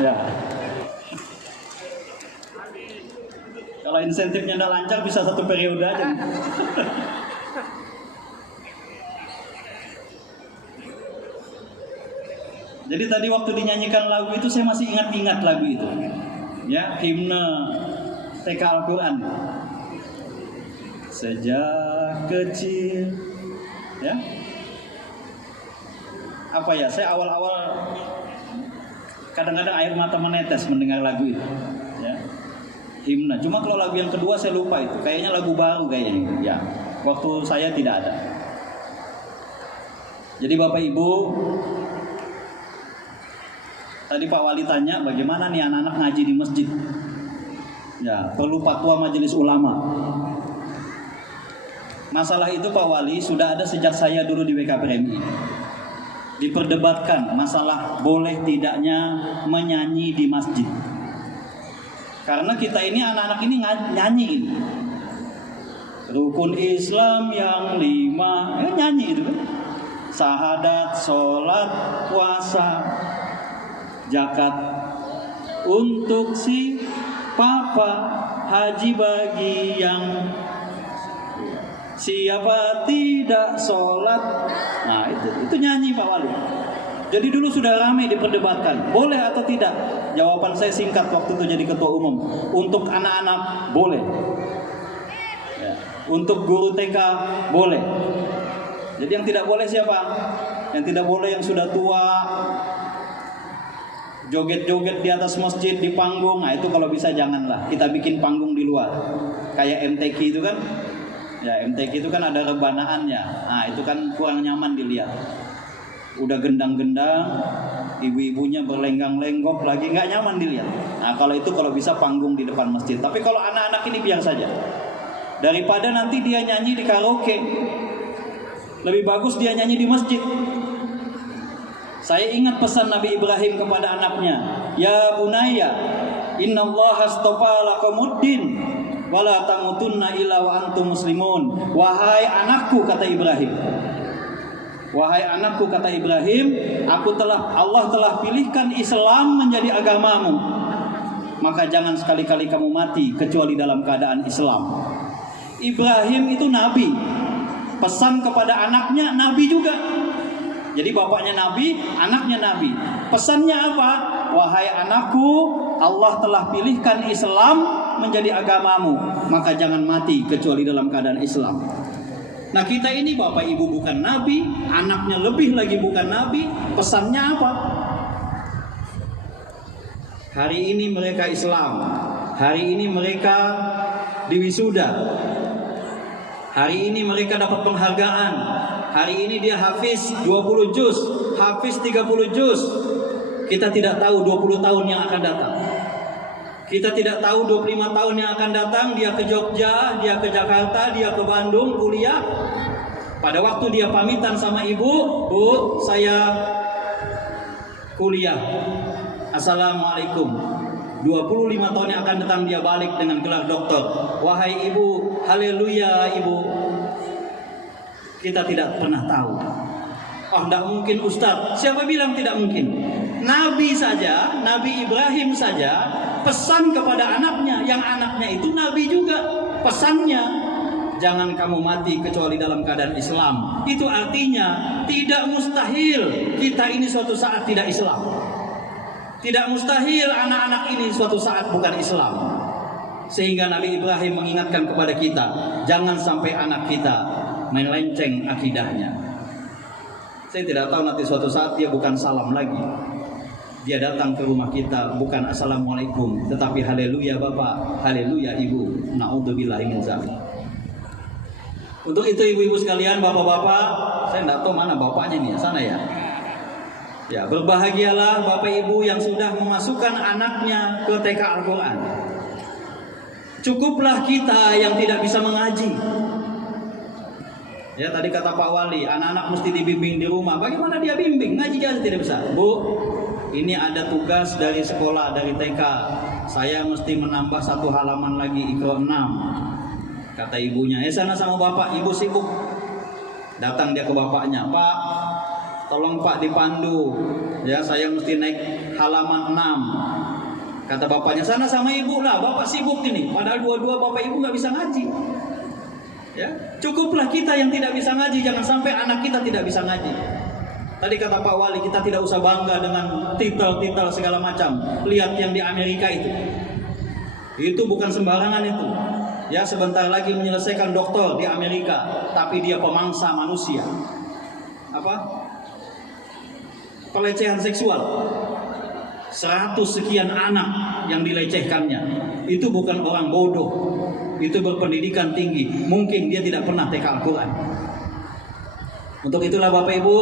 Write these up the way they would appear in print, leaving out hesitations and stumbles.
Ya. Kalau insentifnya nggak lancar bisa 1 periode aja. Jadi tadi waktu dinyanyikan lagu itu saya masih ingat lagu itu. Ya, himne TK Al-Quran. Sejak kecil, ya. Apa ya? Saya awal-awal kadang-kadang air mata menetes mendengar lagu itu. Ya. Himne. Cuma kalau lagu yang kedua saya lupa itu. Kayaknya lagu baru kayaknya. Ya. Waktu saya tidak ada. Jadi Bapak Ibu, tadi Pak Wali tanya bagaimana nih anak-anak ngaji di masjid. Ya, perlu fatwa majelis ulama. Masalah itu Pak Wali sudah ada sejak saya dulu di WKPMI. Diperdebatkan masalah boleh tidaknya menyanyi di masjid. Karena kita ini anak-anak ini nyanyi ini. Rukun Islam yang 5, nyanyi itu kan. Syahadat, sholat, puasa, zakat untuk si papa, haji bagi yang siapa tidak sholat. Nah itu nyanyi Pak Wali. Jadi dulu sudah ramai diperdebatkan boleh atau tidak. Jawaban saya singkat waktu itu jadi ketua umum. Untuk anak-anak boleh ya. Untuk guru TK boleh. Jadi yang tidak boleh siapa? Yang tidak boleh yang sudah tua, joget-joget di atas masjid, di panggung. Nah itu kalau bisa janganlah. Kita bikin panggung di luar. Kayak MTQ itu kan. Ya MTQ itu kan ada rebanaannya. Nah itu kan kurang nyaman dilihat. Udah gendang-gendang, ibu-ibunya berlenggak-lenggok lagi, nggak nyaman dilihat. Nah kalau itu kalau bisa panggung di depan masjid. Tapi kalau anak-anak ini biar saja. Daripada nanti dia nyanyi di karaoke, lebih bagus dia nyanyi di masjid. Saya ingat pesan Nabi Ibrahim kepada anaknya, ya bunayya, innallaha astafa lakumuddin wala tamutunna illa wa antum muslimun. Wahai anakku, kata Ibrahim. Wahai anakku, kata Ibrahim, Allah telah pilihkan Islam menjadi agamamu. Maka jangan sekali-kali kamu mati kecuali dalam keadaan Islam. Ibrahim itu nabi. Pesan kepada anaknya nabi juga. Jadi bapaknya nabi, anaknya nabi. Pesannya apa? Wahai anakku, Allah telah pilihkan Islam menjadi agamamu, maka jangan mati kecuali dalam keadaan Islam. Nah kita ini bapak ibu bukan nabi, anaknya lebih lagi bukan nabi. Pesannya apa? Hari ini mereka Islam, hari ini mereka diwisuda, hari ini mereka dapat penghargaan, hari ini dia hafiz 20 juz, hafiz 30 juz. Kita tidak tahu 20 tahun yang akan datang. Kita tidak tahu 25 tahun yang akan datang. Dia ke Jogja, dia ke Jakarta, dia ke Bandung kuliah. Pada waktu dia pamitan sama ibu, Bu, saya kuliah. Assalamualaikum. 25 tahun yang akan datang dia balik dengan gelar doktor. Wahai ibu, haleluya ibu. Kita tidak pernah tahu. Oh, tidak mungkin Ustaz. Siapa bilang tidak mungkin? Nabi saja, Nabi Ibrahim saja pesan kepada anaknya, yang anaknya itu nabi juga. Pesannya, jangan kamu mati kecuali dalam keadaan Islam. Itu artinya tidak mustahil kita ini suatu saat tidak Islam. Tidak mustahil anak-anak ini suatu saat bukan Islam. Sehingga Nabi Ibrahim mengingatkan kepada kita, jangan sampai anak kita melenceng akidahnya. Saya tidak tahu nanti suatu saat dia bukan salam lagi. Dia datang ke rumah kita bukan assalamualaikum, tetapi haleluya bapak, haleluya ibu. Na'udzubillahi min dzalik. Untuk itu ibu-ibu sekalian, bapak-bapak, saya tidak tahu mana bapaknya nih, sana ya. Ya, berbahagialah bapak ibu yang sudah memasukkan anaknya ke TK Al-Quran. Cukuplah kita yang tidak bisa mengaji. Ya, tadi kata Pak Wali, anak-anak mesti dibimbing di rumah. Bagaimana dia bimbing? Ngaji aja tidak bisa. Bu, ini ada tugas dari sekolah, dari TK. Saya mesti menambah 1 halaman lagi, Iqra 6. Kata ibunya, sana sama bapak, ibu sibuk. Datang dia ke bapaknya, Pak, tolong Pak dipandu. Ya, saya mesti naik halaman 6. Kata bapaknya, sana sama ibu lah, bapak sibuk ini. Padahal dua-dua bapak ibu nggak bisa ngaji. Ya, cukuplah kita yang tidak bisa ngaji, jangan sampai anak kita tidak bisa ngaji. Tadi kata Pak Wali, kita tidak usah bangga dengan titel-titel segala macam. Lihat yang di Amerika itu bukan sembarangan itu. Ya, sebentar lagi menyelesaikan doktor di Amerika, tapi dia pemangsa manusia. Apa? Pelecehan seksual. 100 sekian anak yang dilecehkannya. Itu bukan orang bodoh, itu berpendidikan tinggi. Mungkin dia tidak pernah TK Al-Quran. Untuk itulah Bapak Ibu,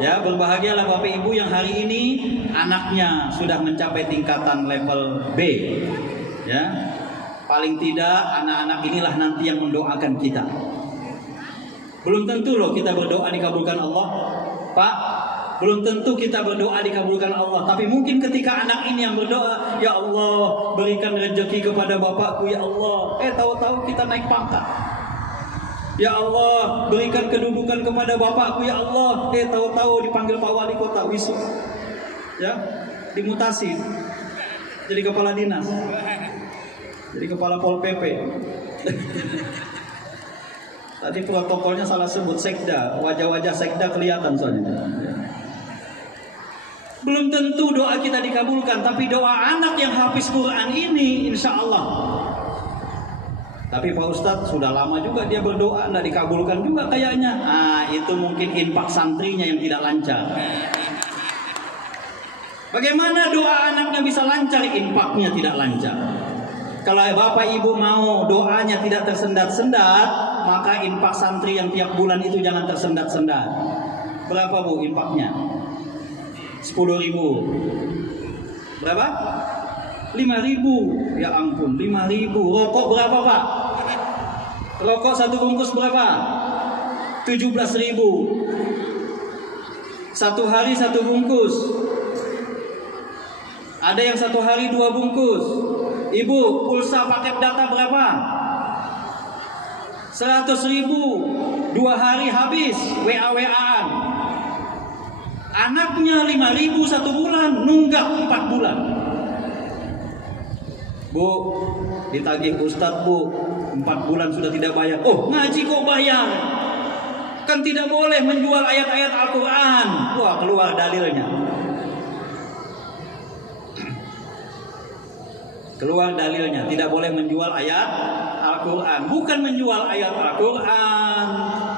ya, berbahagialah Bapak Ibu yang hari ini anaknya sudah mencapai tingkatan level B. Ya, paling tidak anak-anak inilah nanti yang mendoakan kita. Belum tentu loh kita berdoa dikabulkan Allah, Pak. Belum tentu kita berdoa dikabulkan Allah. Tapi mungkin ketika anak ini yang berdoa, ya Allah berikan rezeki kepada bapakku, ya Allah. Tahu-tahu kita naik pangkat. Ya Allah berikan kedudukan kepada bapakku, ya Allah. Tahu-tahu dipanggil Pak Wali Kota Wisu. Ya, dimutasi jadi kepala dinas, jadi kepala Pol PP. Tadi protokolnya salah sebut, sekda. Wajah-wajah sekda kelihatan soalnya. Belum tentu doa kita dikabulkan, tapi doa anak yang hafiz Quran ini insya Allah. Tapi Pak Ustadz sudah lama juga dia berdoa, nggak dikabulkan juga kayaknya. Itu mungkin infak santrinya yang tidak lancar. Bagaimana doa anaknya bisa lancar, infaknya tidak lancar? Kalau Bapak Ibu mau doanya tidak tersendat-sendat, maka infak santri yang tiap bulan itu jangan tersendat-sendat. Berapa Bu infaknya? 10.000. Berapa? 5.000. Ya ampun, 5.000. Rokok berapa Pak? Rokok satu bungkus berapa? 17.000. Satu hari satu bungkus. Ada yang satu hari 2 bungkus. Ibu, pulsa paket data berapa? 100.000. 2 hari habis WA-WA-an. Anaknya 5.000 1 bulan, nunggak 4 bulan. Bu, ditagih Ustadz Bu, 4 bulan sudah tidak bayar. Oh, ngaji kok bayar? Kan tidak boleh menjual ayat-ayat Al-Quran. Wah, keluar dalilnya. Keluar dalilnya, tidak boleh menjual ayat Al-Quran. Bukan menjual ayat Al-Quran,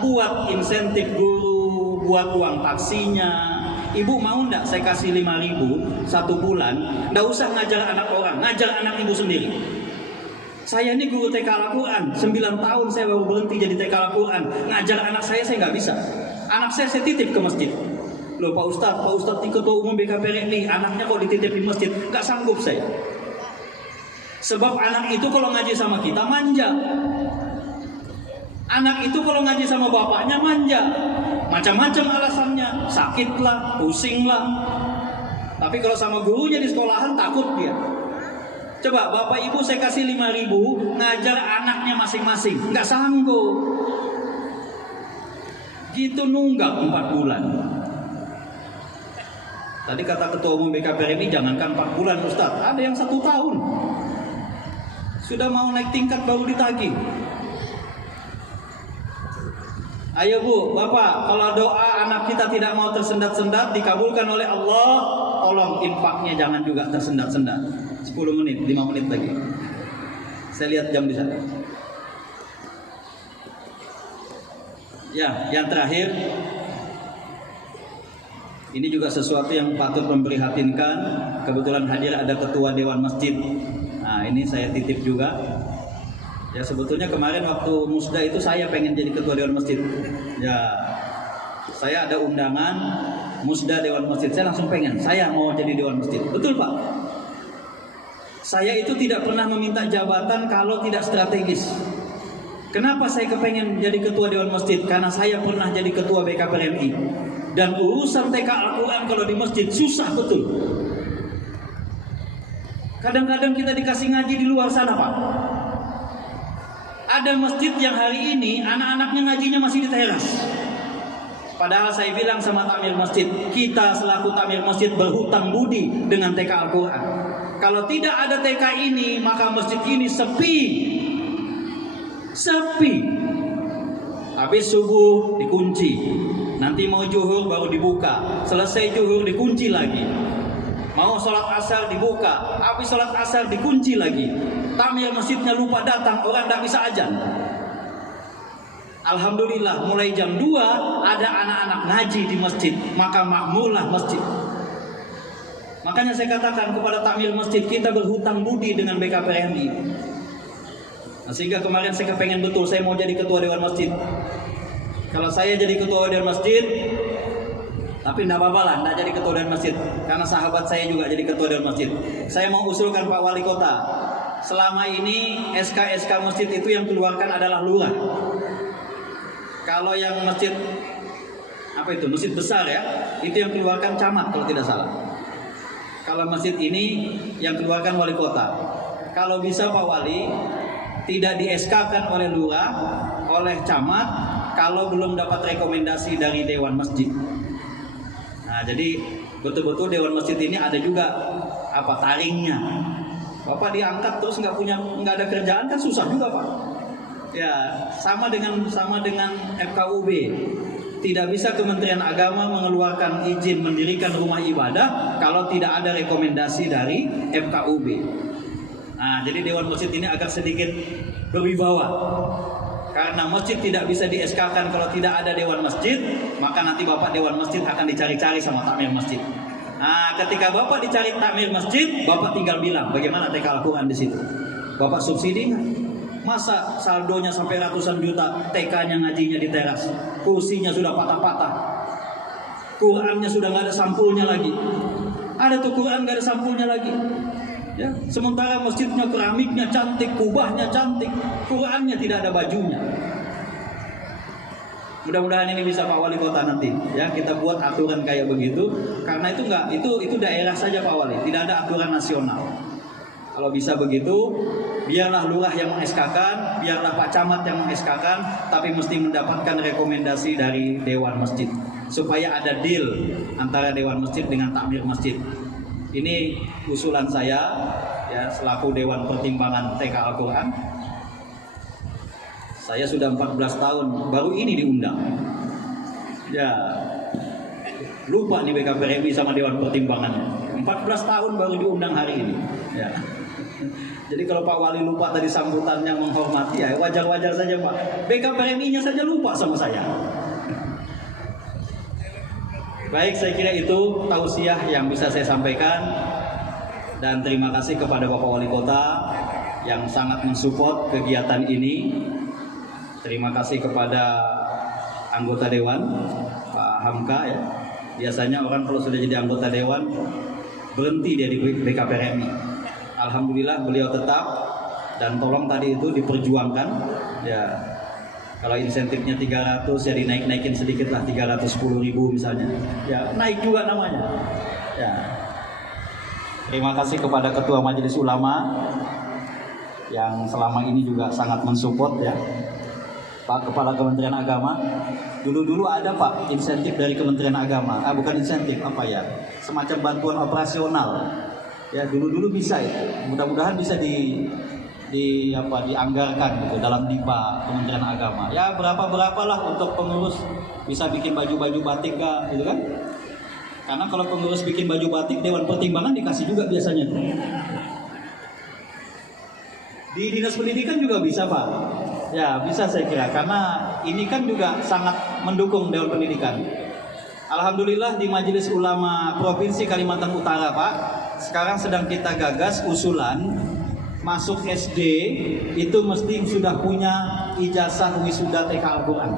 buat insentif guru, buat uang taksinya. Ibu mau enggak saya kasih 5.000 1 bulan, enggak usah ngajar anak orang, ngajar anak ibu sendiri. Saya ini guru TK Al-Quran, 9 tahun saya baru berhenti jadi TK Al-Quran. Ngajar anak saya nggak bisa. Anak saya titip ke masjid. Loh Pak Ustadz ketua umum BKPRI, anaknya kok dititip di masjid? Nggak sanggup saya. Sebab anak itu kalau ngaji sama kita manja. Anak itu kalau ngaji sama bapaknya manja. Macam-macam alasannya, sakit lah, pusing lah. Tapi kalau sama gurunya di sekolahan takut dia. Coba bapak ibu saya kasih 5.000, ngajar anaknya masing-masing, nggak sanggup. Gitu nunggak 4 bulan. Tadi kata ketua umum BKPRI, jangankan 4 bulan Ustadz, ada yang 1 tahun. Sudah mau naik tingkat baru ditagih. Ayo Bu, Bapak, kalau doa anak kita tidak mau tersendat-sendat, dikabulkan oleh Allah, tolong infaknya jangan juga tersendat-sendat. 10 menit, 5 menit lagi. Saya lihat jam di sana. Ya, yang terakhir, ini juga sesuatu yang patut memprihatinkan. Kebetulan hadir ada ketua Dewan Masjid. Nah, ini saya titip juga. Ya, sebetulnya kemarin waktu musda itu saya pengen jadi ketua Dewan Masjid. Ya, saya ada undangan musda Dewan Masjid. Saya langsung pengen, saya mau jadi Dewan Masjid. Betul Pak? Saya itu tidak pernah meminta jabatan kalau tidak strategis. Kenapa saya kepengen jadi ketua Dewan Masjid? Karena saya pernah jadi ketua BKPRI. Dan urusan TK Al-Quran kalau di masjid susah betul. Kadang-kadang kita dikasih ngaji di luar sana Pak. Ada masjid yang hari ini anak-anaknya ngajinya masih di teras. Padahal saya bilang sama takmir masjid, kita selaku takmir masjid berhutang budi dengan TK Al-Quran. Kalau tidak ada TK ini, maka masjid ini sepi. Sepi. Habis subuh dikunci. Nanti mau zuhur baru dibuka. Selesai zuhur dikunci lagi. Mau sholat asar dibuka. Habis sholat asar dikunci lagi. Takmir masjidnya lupa datang, orang tidak bisa azan. Alhamdulillah mulai jam 2 ada anak-anak ngaji di masjid, maka makmurlah masjid. Makanya saya katakan kepada takmir masjid, kita berhutang budi dengan BKPMI. Nah, sehingga kemarin saya kepengen betul, saya mau jadi ketua dewan masjid. Kalau saya jadi ketua dewan masjid, tapi tidak apa-apa lah, tidak jadi ketua dewan masjid, karena sahabat saya juga jadi ketua dewan masjid. Saya mau usulkan Pak Wali Kota, selama ini SK-SK masjid itu yang keluarkan adalah lurah. Kalau yang masjid masjid besar ya, itu yang keluarkan camat kalau tidak salah. Kalau masjid ini yang keluarkan wali kota. Kalau bisa Pak Wali tidak di SK-kan oleh lurah, oleh camat, kalau belum dapat rekomendasi dari dewan masjid. Nah, jadi betul-betul dewan masjid ini ada juga taringnya. Bapak diangkat terus nggak ada kerjaan kan susah juga Pak. Ya, sama dengan FKUB. Tidak bisa Kementerian Agama mengeluarkan izin mendirikan rumah ibadah kalau tidak ada rekomendasi dari FKUB. Nah, jadi dewan masjid ini agak sedikit berwibawa. Karena masjid tidak bisa di SK-kan kalau tidak ada dewan masjid, maka nanti Bapak dewan masjid akan dicari-cari sama takmir masjid. Nah, ketika Bapak dicari takmir masjid, Bapak tinggal bilang bagaimana TK Al-Quran di situ. Bapak subsidi nggak? Masa saldonya sampai ratusan juta, TK-nya ngajinya di teras, kursinya sudah patah-patah, Qurannya sudah nggak ada sampulnya lagi. Ada tuh Quran nggak ada sampulnya lagi. Ya, sementara masjidnya keramiknya cantik, kubahnya cantik, Qurannya tidak ada bajunya. Mudah-mudahan ini bisa Pak Wali Kota nanti, ya kita buat aturan kayak begitu, karena itu daerah saja Pak Wali, tidak ada aturan nasional. Kalau bisa begitu, biarlah lurah yang meng-SK-kan, biarlah Pak Camat yang meng-SK-kan, tapi mesti mendapatkan rekomendasi dari Dewan Masjid supaya ada deal antara Dewan Masjid dengan takmir masjid. Ini usulan saya, ya selaku Dewan Pertimbangan TK Al-Quran. Saya sudah 14 tahun, baru ini diundang. Ya, lupa nih BKPMI sama Dewan Pertimbangannya. 14 tahun baru diundang hari ini. Ya. Jadi kalau Pak Wali lupa tadi sambutannya menghormati, ya wajar-wajar saja Pak. BKPMI-nya saja lupa sama saya. Baik, saya kira itu tausiah yang bisa saya sampaikan. Dan terima kasih kepada Bapak Wali Kota yang sangat mensupport kegiatan ini. Terima kasih kepada anggota Dewan, Pak Hamka ya. Biasanya orang kalau sudah jadi anggota Dewan berhenti dia di BKPMI. Alhamdulillah beliau tetap, dan tolong tadi itu diperjuangkan ya. Kalau insentifnya 300 ya dinaik-naikin sedikit lah, 310.000 misalnya. Ya, naik juga namanya. Ya. Terima kasih kepada Ketua Majelis Ulama yang selama ini juga sangat mensupport ya. Pak Kepala Kementerian Agama, dulu ada Pak insentif dari Kementerian Agama, bukan insentif semacam bantuan operasional. Ya dulu bisa itu, mudah-mudahan bisa dianggarkan gitu dalam DIPA Kementerian Agama. Ya berapa lah untuk pengurus bisa bikin baju-baju batik gitu kan? Karena kalau pengurus bikin baju batik, Dewan Pertimbangan dikasih juga biasanya. Di Dinas Pendidikan juga bisa Pak. Ya bisa saya kira, karena ini kan juga sangat mendukung Dewan Pendidikan. Alhamdulillah di Majelis Ulama Provinsi Kalimantan Utara Pak, sekarang sedang kita gagas usulan masuk SD itu mesti sudah punya ijazah wisuda TK Al-Quran.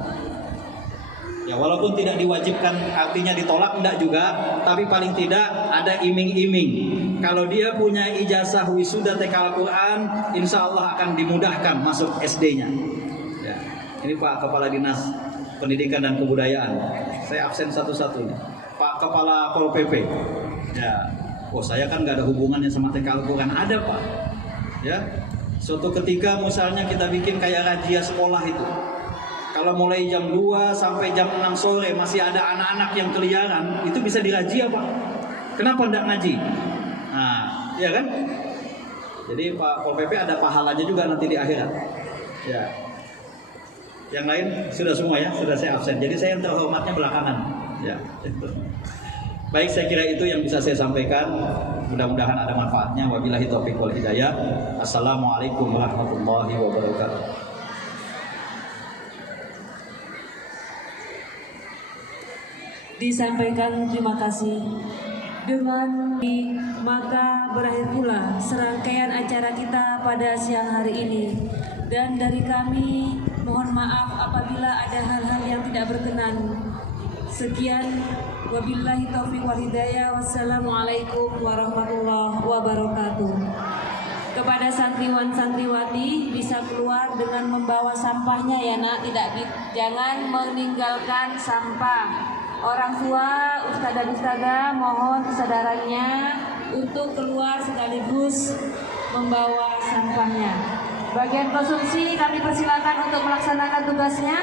Ya walaupun tidak diwajibkan artinya ditolak enggak juga, tapi paling tidak ada iming-iming. Kalau dia punya ijazah wisuda TK Al-Quran, insya Allah akan dimudahkan masuk SD-nya. Ya. Ini Pak Kepala Dinas Pendidikan dan Kebudayaan. Saya absen satu-satunya. Pak Kepala Pol PP. Ya. Saya kan nggak ada hubungannya sama TK Al-Quran. Ada Pak. Ya. Suatu ketika misalnya kita bikin kayak razia sekolah itu. Kalau mulai jam 2 sampai jam 6 sore masih ada anak-anak yang keliaran, itu bisa diraji apa? Kenapa tidak ngaji? Nah, ya kan? Jadi Pak Pol PP ada pahalanya juga nanti di akhirat. Ya. Yang lain sudah semua ya, sudah saya absen. Jadi saya yang terhormatnya belakangan. Ya. Baik, saya kira itu yang bisa saya sampaikan. Mudah-mudahan ada manfaatnya. Wabillahi taufiq wal hidayah. Assalamualaikum warahmatullahi wabarakatuh. Disampaikan terima kasih. Dengan maka berakhir pula serangkaian acara kita pada siang hari ini. Dan dari kami mohon maaf apabila ada hal-hal yang tidak berkenan. Sekian, wabillahi taufiq wal hidayah. Wassalamualaikum warahmatullahi wabarakatuh. Kepada santriwan santriwati bisa keluar dengan membawa sampahnya ya nak, jangan meninggalkan sampah. Orang tua, ustadz dan ustadzah mohon kesadarannya untuk keluar sekaligus membawa sampahnya. Bagian konsumsi kami persilakan untuk melaksanakan tugasnya.